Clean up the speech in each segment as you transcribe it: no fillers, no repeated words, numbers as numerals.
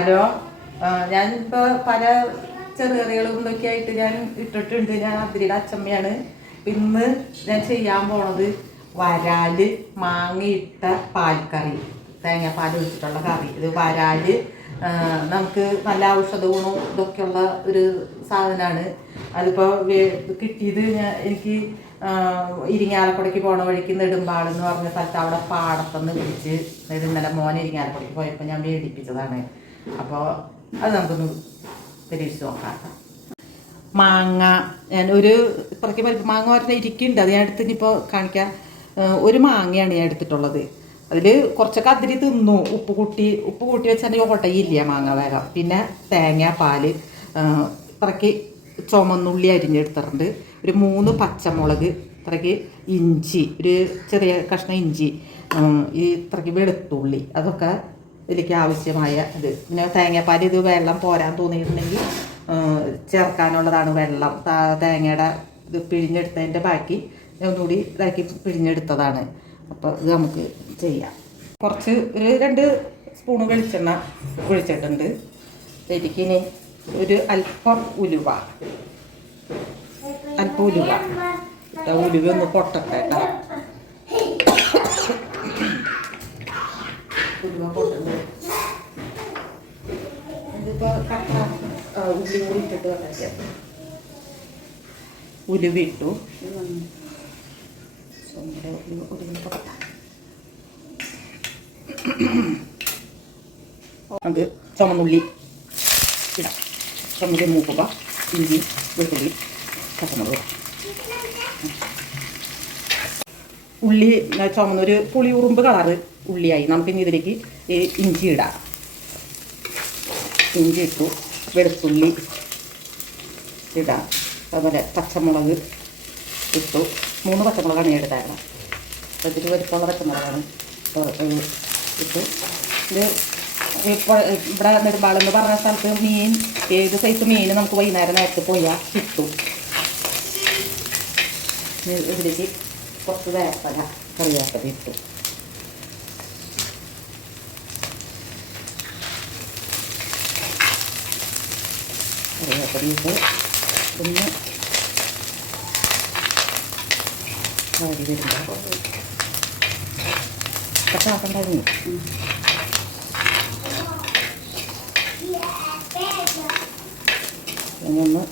Hello, ഞാനിപ്പോൾ പല ചെറുകറികളും ഇതൊക്കെ ആയിട്ട് ഞാൻ ഇട്ടിട്ടുണ്ട്. ഞാൻ അതിരിയുടെ അച്ചമ്മയാണ്. ഇന്ന് ഞാൻ ചെയ്യാൻ പോണത് വരാല് മാങ്ങയിട്ട പാൽക്കറി, തേങ്ങാപ്പാൽ ഒഴിച്ചിട്ടുള്ള കറി. ഇത് വരാല് നമുക്ക് നല്ല ഔഷധ ഗുണവും ഇതൊക്കെയുള്ള ഒരു സാധനമാണ്. അതിപ്പോൾ കിട്ടിയത് എനിക്ക് ഇരിങ്ങാലക്കുടയ്ക്ക് പോണ വഴിക്ക് നെടുമ്പാടെന്ന് പറഞ്ഞ സ്ഥലത്ത് അവിടെ പാടത്തുനിന്ന് പിടിച്ച് ഇന്നലെ മോൻ ഇരിങ്ങാലക്കുടയ്ക്ക് പോയപ്പോൾ ഞാൻ മേടിപ്പിച്ചതാണ്. അപ്പോൾ അത് നമുക്കൊന്ന് പരീക്ഷിച്ച് നോക്കാം. മാങ്ങ ഞാൻ ഒരു ഇപ്പുറയ്ക്ക് മാങ്ങ പറഞ്ഞാൽ ഇരിക്കുന്നുണ്ട്, അത് ഞാൻ എടുത്തിപ്പോൾ കാണിക്കാം. ഒരു മാങ്ങയാണ് ഞാൻ എടുത്തിട്ടുള്ളത്. അതിൽ കുറച്ചൊക്കെ അതിരി തിന്നു. ഉപ്പ് കൂട്ടി വെച്ചാൽ ഓട്ടയില്ല മാങ്ങ വേഗം. പിന്നെ തേങ്ങ, പാൽ, ഇത്രയ്ക്ക് ചുമന്നുള്ളി അരിഞ്ഞെടുത്തിട്ടുണ്ട്. ഒരു 3 പച്ചമുളക്, ഇത്രയ്ക്ക് ഇഞ്ചി, ഒരു ചെറിയ കഷ്ണം ഇഞ്ചി, ഇത്രയ്ക്ക് വെളുത്തുള്ളി, അതൊക്കെ ഇതിലേക്ക് ആവശ്യമായ ഇത്. പിന്നെ തേങ്ങാപ്പാൽ ഇത് വെള്ളം പോരാൻ തോന്നിയിട്ടുണ്ടെങ്കിൽ ചേർക്കാനുള്ളതാണ് വെള്ളം. തേങ്ങയുടെ ഇത് പിഴിഞ്ഞെടുത്തതിൻ്റെ ബാക്കി ഒന്നുകൂടി ഇതാക്കി പിഴിഞ്ഞെടുത്തതാണ്. അപ്പോൾ ഇത് നമുക്ക് ചെയ്യാം. കുറച്ച് ഒരു 2 സ്പൂൺ വെളിച്ചെണ്ണ ഒഴിച്ചിട്ടുണ്ട്. ശരിക്കിനി ഒരു അല്പം ഉലുവ ഉലുവ ഒന്ന് പൊട്ടട്ടെ കേട്ടോ. ഉലുവ പൊട്ടുണ്ട്. ഇതിപ്പോൾ കട്ട ഉള്ളി കൂടി ഇട്ടിട്ട് വരാം. ഉലുവ ഇട്ടു. അത് ചുമന്നുള്ളി ഇടാം. ചുമന്നുള്ളി മൂക്കുക, ഇഞ്ചി, വെളുത്തുള്ളി, പച്ചമുളക്. ഉള്ളി ചുമന്നൊരു പുളി ഉറുമ്പ് കളറ് ഉള്ളിയായി. നമുക്കിനി ഇതിലേക്ക് ഇഞ്ചി ഇടാം. ഇഞ്ചി ഇട്ടു, വെളുത്തുള്ളി ഇടാം. അതുപോലെ പച്ചമുളക് ഇട്ടു. 3 പച്ചമുളകാണ് ഞാൻ എടുത്തായിരുന്നു. അതിൽ വലിപ്പമുള്ള പച്ചമുളകാണ് ഇട്ടു. ഇത് ഇപ്പോൾ ഇവിടെ നെടുമ്പാളെന്ന് പറഞ്ഞ സ്ഥലത്ത് മീൻ, ഏത് സൈസ് മീൻ നമുക്ക് വൈകുന്നേരം നേരത്തെ പോയാൽ കിട്ടും. ഇതിലേക്ക് കുറച്ച് വേപ്പല, കറിവേപ്പല ഇട്ടു. കറിവേപ്പല ഇട്ട് ഒന്ന് വാടി വരുമ്പോൾ പച്ചാക്കണ്ടായിരുന്നു. ഒന്ന്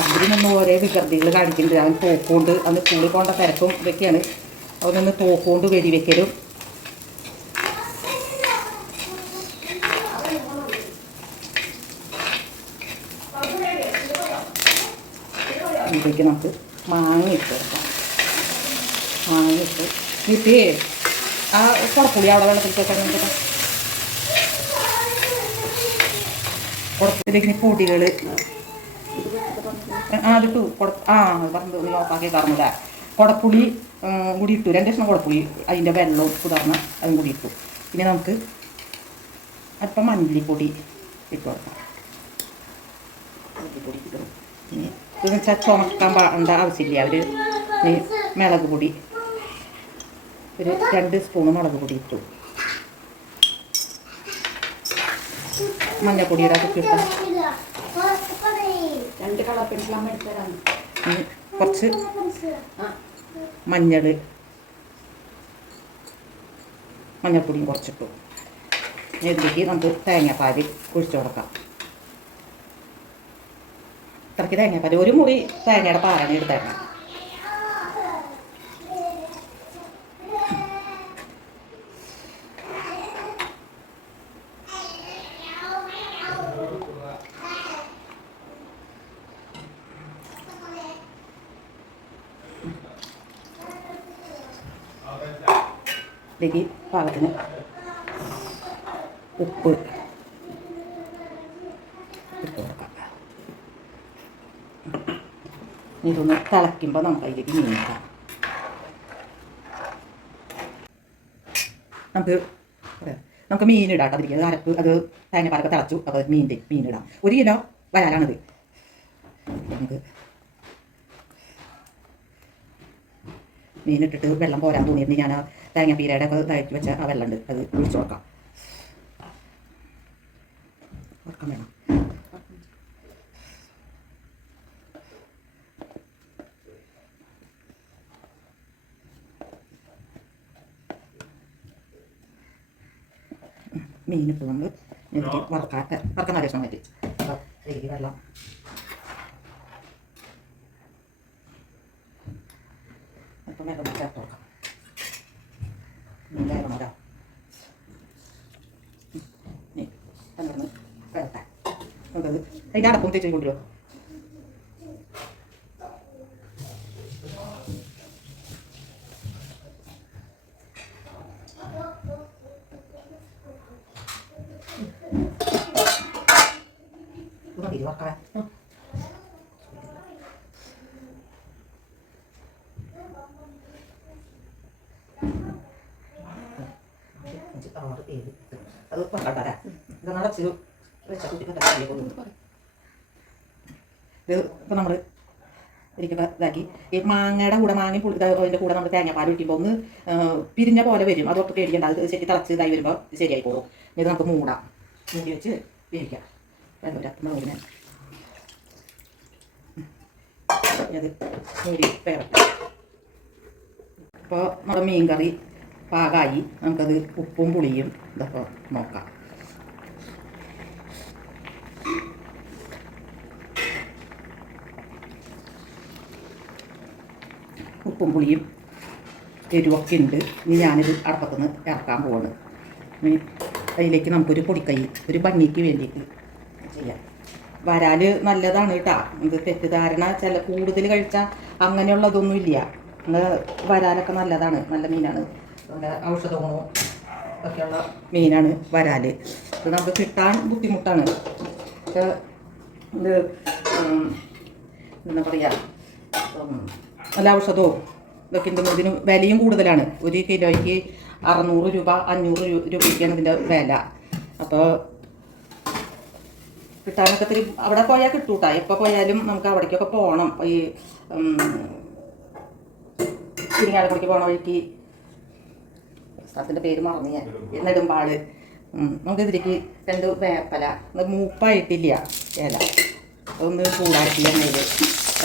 അതിനൊന്നും ഓരോ വികൃതികൾ കാണിക്കുന്നുണ്ട്. അവൻ തോക്കുകൊണ്ട് അന്ന് സ്കൂളിൽ പോകേണ്ട തിരക്കും ഇതൊക്കെയാണ്. അവനൊന്ന് തോക്കുകൊണ്ട് വെടിവെക്കലും. ഇതിലേക്ക് നമുക്ക് മാങ്ങ ഇട്ട് കൊടുക്കാം. മാങ്ങ ഇട്ട് വീട്ടിൽ ആ കുടപ്പുളി അവിടെ വെള്ളത്തിൽ വെക്കാൻ വേണ്ടിയിട്ട് കുടപ്പത്തിലേക്ക് പൊടികൾ അതിട്ടു. അത് പറഞ്ഞു നീ ഓഫാക്കി തറന്നില്ല. കുടപ്പുളി കൂടി ഇട്ടു. 2 കഷ്ണം കുടപ്പുളി, അതിൻ്റെ വെള്ളവും കുതിർന്ന് അതും കൂടി ഇട്ടു. പിന്നെ നമുക്ക് അല്പം മല്ലിപ്പൊടി ഇട്ട് കൊടുക്കാം. മല്ലിപ്പൊടി ഇടും. പിന്നെ ഇതെന്ന് വെച്ചാൽ ചുമക്കാൻ പാടേണ്ട ആവശ്യമില്ല. ഒരു മുളക് പൊടി, ഒരു 2 സ്പൂൺ മുളക് പൊടി ഇട്ടു. മഞ്ഞപ്പൊടിയുടെ ഇട്ടു. കുറച്ച് മഞ്ഞൾപ്പൊടിയും കുറച്ചിട്ടു. ഇതിലേക്ക് നമുക്ക് തേങ്ങാപ്പാൽ ഒഴിച്ചു കൊടുക്കാം. ഇത്രയ്ക്ക് തേങ്ങാപ്പാൽ, ഒരു മുറി തേങ്ങയുടെ പാലാണ് എടുത്തേക്കണം. ഇതിലേക്ക് പാകത്തിന് ഉപ്പ് ഇട്ട് കൊടുക്കാം. ഇതൊന്ന് തിളയ്ക്കുമ്പോൾ നമുക്ക് അതിലേക്ക് മീൻ ഇടാം. നമുക്ക് മീനിടാം. അതിരിക്കുന്നത് അരപ്പ്, അത് തേങ്ങാപ്പാലൊക്കെ തിളച്ചു. അപ്പോൾ മീനിടാം. 1 കിലോ വരാലാണത്. നമുക്ക് മീനിട്ടിട്ട് വെള്ളം പോരാൻ തോന്നിയിരുന്നു. ഞാൻ ആ തേങ്ങാപ്പീരയുടെ ഒക്കെ ഇതാക്കി വെച്ച ആ വെള്ളം ഉണ്ട്, അത് ഒഴിച്ചു കൊടുക്കാം. വറക്കാൻ വേണം. മീനിട്ട് നമ്മൾ വറക്കാൻ ആലോചന പറ്റി ശരി വെള്ളം അപ്പം വേഗം ചേർത്ത് നോക്കാം. വേഗം വരാം. വേറട്ടെ നമുക്കത് അതിൻ്റെ അടപ്പം തേച്ച് കൊണ്ടുവരുമോ? വറക്കാൻ അത് പറഞ്ഞാ ഇത് നടച്ച് ഇത് ഇപ്പം നമ്മൾ ഇരിക്കുമ്പോൾ ഇതാക്കി ഈ മാങ്ങയുടെ കൂടെ അതിൻ്റെ കൂടെ നമ്മൾ തേങ്ങാപ്പാൽ ഒഴിക്കുമ്പോൾ ഒന്ന് പിരിഞ്ഞ പോലെ വരും. അതൊക്കെ പേടിക്കേണ്ട, അത് ശരി തിളച്ച് ഇതായി വരുമ്പോൾ ശരിയായി പോകും. ഇത് നമുക്ക് മൂടി വെച്ച് വേവിക്കാം. മുളകിനെ അത് മൂടി വേവട്ടെ. അപ്പോൾ നമ്മുടെ മീൻ കറി പാകമായി. നമുക്കത് ഉപ്പും പുളിയും ഇതൊക്കെ നോക്കാം. ഉപ്പും പുളിയും എരിവൊക്കെ ഉണ്ട്. ഇനി ഞാനിത് അടപ്പത്തുനിന്ന് ഇറക്കാൻ പോവാണ്. അതിലേക്ക് നമുക്കൊരു പൊടിക്കൈ ഒരു ഭംഗിക്ക് വേണ്ടിയിട്ട് ചെയ്യാം. വരാൽ നല്ലതാണ് കേട്ടോ. ഇത് തെറ്റിദ്ധാരണ ചില കൂടുതൽ കഴിച്ചാൽ അങ്ങനെയുള്ളതൊന്നും ഇല്ല. വരാലൊക്കെ നല്ലതാണ്, നല്ല മീനാണ്. നല്ല ഔഷധ ഗുണവും ഒക്കെയുള്ള മീനാണ് വരാൽ. ഇത് നമുക്ക് കിട്ടാൻ ബുദ്ധിമുട്ടാണ്. പക്ഷേ ഇത് എന്താ പറയുക, നല്ല ഔഷധവും ഇതൊക്കെ ഉണ്ട്. ഇതിന് വിലയും കൂടുതലാണ്. ഒരു കിലോയ്ക്ക് 600 രൂപ 500 രൂപയ്ക്കാണ് ഇതിൻ്റെ വില. അപ്പോൾ കിട്ടാനൊക്കെ ഇത്തിരി അവിടെ പോയാൽ കിട്ടൂട്ടാ. എപ്പോൾ പോയാലും നമുക്ക് അവിടേക്കൊക്കെ പോകണം. ഈ ഇരിങ്ങാലക്കുടിക്ക് പോകണ വഴിക്ക് സ്ഥലത്തിൻ്റെ പേര് മറന്നു ഞാൻ, നെടുമ്പാട്. നമുക്കിതിലേക്ക് 2 വേപ്പല, മൂപ്പായിട്ടില്ല ഇല, ഒന്ന് ചൂടാക്കി എണ്ണയിൽ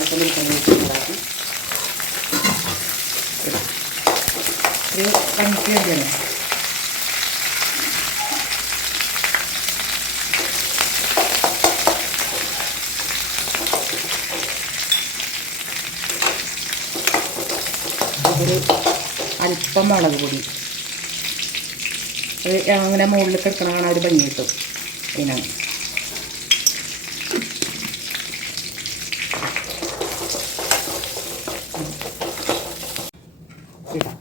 ചൂടാക്കി ഒരു പണിക്ക് വേണ്ടിയാണ്. ഒരു അല്പം മുളക് പൊടി, അത് അങ്ങനെ മുകളിൽ കിടക്കണതാണ് ഒരു ഭംഗി കിട്ടും. അതിനാണ് ഇടാം.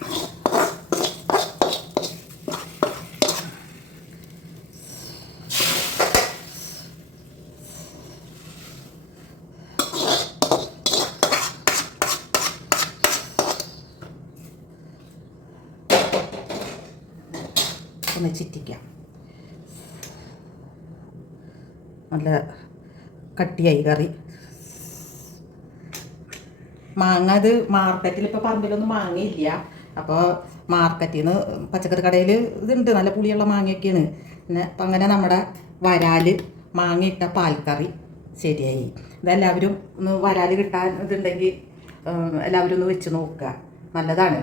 ഒന്ന് ചിറ്റിക്കാം. നല്ല കട്ടിയായി കറി. മാങ്ങ അത് മാർക്കറ്റിൽ ഇപ്പോൾ പറമ്പിലൊന്നും മാങ്ങയില്ല. അപ്പോൾ മാർക്കറ്റിൽ നിന്ന് പച്ചക്കറി കടയിൽ ഇതുണ്ട്, നല്ല പുളിയുള്ള മാങ്ങയൊക്കെയാണ്. പിന്നെ അപ്പം അങ്ങനെ നമ്മുടെ വരാൽ മാങ്ങയിട്ട പാൽക്കറി ശരിയായി. ഇതെല്ലാവരും ഒന്ന് വരാൽ കിട്ടാൻ ഇതുണ്ടെങ്കിൽ എല്ലാവരും ഒന്ന് വെച്ച് നോക്കുക, നല്ലതാണ്.